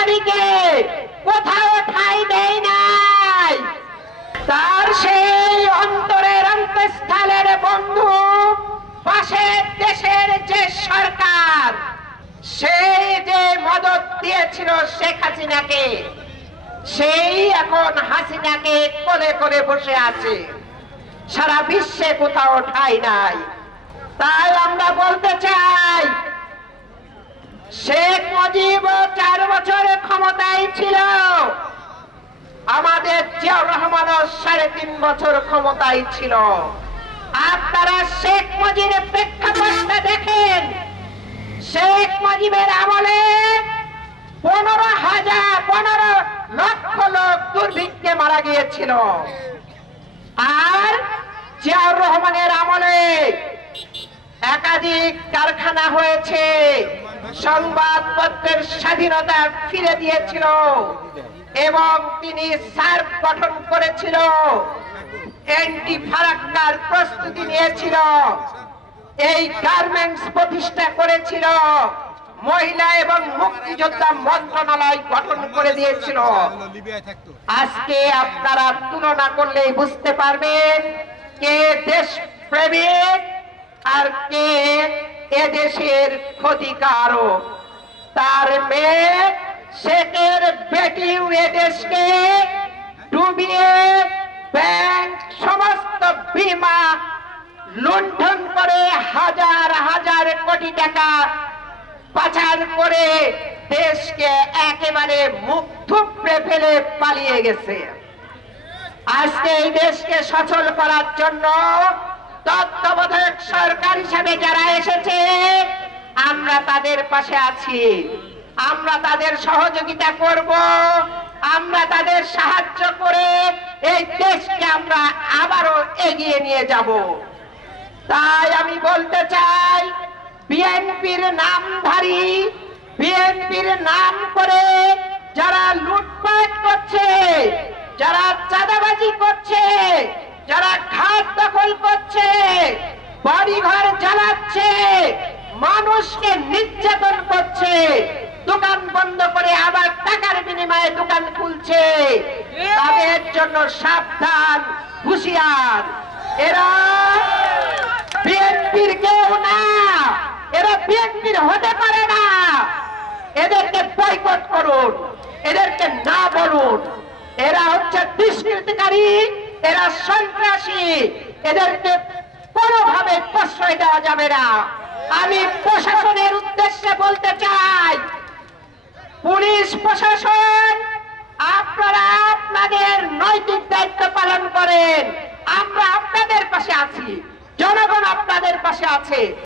সন্ত্রাসকারীকে কোথাও ঠাঁই দেয় নাই। তার সেই অন্তরের অন্তঃস্থলের বন্ধু পাশের দেশের যে সরকার, সেই যে মদত দিয়েছিল শেখ হাসিনাকে, সেই এখন হাসিনাকে কোলে করে বসে আছে। সারা বিশ্বে কোথাও ঠাঁই নাই। তাই আমরা বলতে চাই, শেখ মুজিব 4 বছর ক্ষমতায় ছিল, আমাদের জিয়াউর রহমানও 3.5 বছর ক্ষমতায় ছিল। আপনারা শেখ মুজিবের প্রেক্ষাপটটা দেখেন। শেখ মুজিবের আমলে 15 লক্ষ লোক দুর্ভিক্ষে মারা গিয়েছিল। আর জিয়াউর রহমানের আমলে একাধিক কারখানা হয়েছে, সংবাদপত্রের স্বাধীনতা ফিরে দিয়েছিল এবং তিনি সার্ক গঠন করেছিল, এন্টি ফারাক্কার প্রস্তুতি নিয়েছিল, এই গার্মেন্টস প্রতিষ্ঠা করেছিল, মহিলা এবং মুক্তিযোদ্ধা মন্ত্রণালয় গঠন করে দিয়েছিল। আজকে আপনারা তুলনা করলেই বুঝতে পারবেন কে দেশপ্রেমিক আর কে এদেশের ক্ষতিকারক। তার মেয়ে শেখের বেটিও এদেশকে ডুবিয়ে ব্যাংক সমস্ত বীমা লুণ্ঠন করে হাজার হাজার কোটি টাকা পাচার করে দেশকে একেবারে মুখ থুবড়ে ফেলে পালিয়ে গেছে। আজকে এই দেশকে সচল করার জন্য তত্ত্বাবধায়ক সরকার হিসেবে যারা এসেছে, আমরা তাদের পাশে আছি, আমরা তাদের সহযোগিতা করব, আমরা তাদের সাহায্য করে এই দেশকে আমরা আবারও এগিয়ে নিয়ে যাব। তাই আমি বলতে চাই, বিএনপির নামধারী, বিএনপির নাম করে যারা লুটপাট করছে, যারা চাঁদাবাজি করছে, যারা ঘাট দখল করছে, বাড়িঘর জ্বালাচ্ছে, মানুষকে নির্যাতন করছে, দোকান বন্ধ করে আবার টাকার বিনিময়ে দোকান খুলছে, তাদের জন্য সাবধান, হুঁশিয়ার। এরা বিএনপির কেউ না, এরা বিএনপির হতে পারে না। এদেরকে বয়কট করুন, এদেরকে না বলুন। এরা হচ্ছে দুষ্কৃতিকারী, এরা সন্ত্রাসী, এদেরকে কোনোভাবে প্রশ্রয় দেওয়া যাবে না। আমি প্রশাসনের উদ্দেশ্যে বলতে চাই, পুলিশ প্রশাসন, আপনারা আপনাদের নৈতিক দায়িত্ব পালন করেন। আমরা আপনাদের পাশে আছি, জনগণ আপনাদের পাশে আছে।